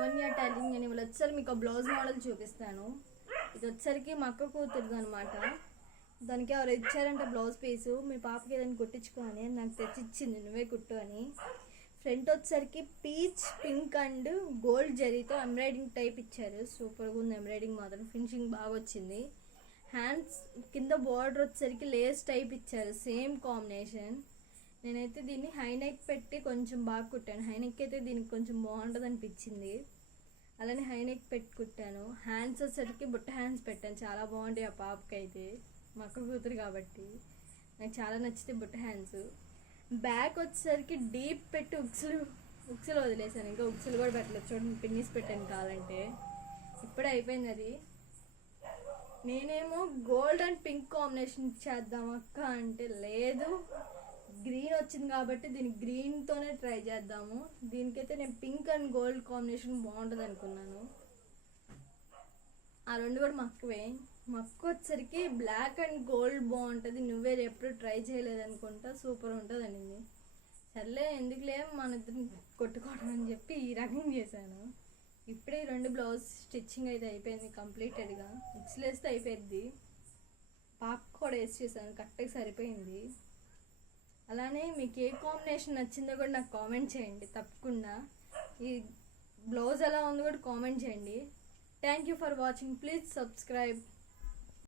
Lavanya tailoring అని వచ్చేసరికి మీకు బ్లౌజ్ మోడల్ చూపిస్తాను. ఇది వచ్చేసరికి మా అక్క కూతురుది అనమాట. దానికి ఎవరు ఇచ్చారంటే బ్లౌజ్ పీసు, మీ పాపకి ఏదైనా కుట్టించుకోని నాకు తెచ్చిచ్చింది, నువ్వే కుట్టు అని. ఫ్రంట్ వచ్చేసరికి పీచ్ పింక్ అండ్ గోల్డ్ జరీతో ఎంబ్రాయిడింగ్ టైప్ ఇచ్చారు. సూపర్గా ఉంది ఎంబ్రాయిడింగ్, మాత్రం ఫినిషింగ్ బాగా వచ్చింది. హ్యాండ్స్ కింద బార్డర్ వచ్చేసరికి లేస్ టైప్ ఇచ్చారు, సేమ్ కాంబినేషన్. నేనైతే దీన్ని హైనెక్ పెట్టి కొంచెం బాగా కుట్టాను. హైనెక్ అయితే దీనికి కొంచెం బాగుంటుంది అనిపించింది, అలానే హైనెక్ పెట్టి కుట్టాను. హ్యాండ్స్ వచ్చేసరికి బుట్ట హ్యాండ్స్ పెట్టాను, చాలా బాగుంటాయి ఆ పాపకి అయితే, మా అక్క కూతురు కాబట్టి నాకు చాలా నచ్చితే బుట్ట హ్యాండ్స్. బ్యాక్ వచ్చేసరికి డీప్ పెట్టి ఉక్సులు వదిలేసాను, ఇంకా ఉక్సులు కూడా పెట్టలేదు. చూడండి పిన్నిస్ పెట్టాను కావాలంటే, ఇప్పుడే అయిపోయింది అది. నేనేమో గోల్డ్ అండ్ పింక్ కాంబినేషన్ చేద్దాం అక్క అంటే, లేదు గ్రీన్ వచ్చింది కాబట్టి దీనికి గ్రీన్తోనే ట్రై చేద్దాము. దీనికైతే నేను పింక్ అండ్ గోల్డ్ కాంబినేషన్ బాగుంటుంది అనుకున్నాను. ఆ రెండు కూడా మక్కువే. మక్కు వచ్చేసరికి బ్లాక్ అండ్ గోల్డ్ బాగుంటుంది, నువ్వే ఎప్పుడు ట్రై చేయలేదు అనుకుంటా, సూపర్ ఉంటుంది అనింది. సర్లే ఎందుకులే మన ఇద్దరు కొట్టుకోవడం అని చెప్పి ఈ రకం చేశాను. ఇప్పుడే ఈ రెండు బ్లౌజ్ స్టిచ్చింగ్ అయితే అయిపోయింది కంప్లీటెడ్గా. మిక్స్లు వేస్తే అయిపోయింది. పాప కూడా వేసి చేశాను, కరెక్ట్గా సరిపోయింది. అలానే మీకు ఏ కాంబినేషన్ నచ్చిందో కూడా నాకు కామెంట్ చేయండి తప్పకుండా. ఈ బ్లౌజ్ ఎలా ఉందో కూడా కామెంట్ చేయండి. Thank you for watching. Please subscribe.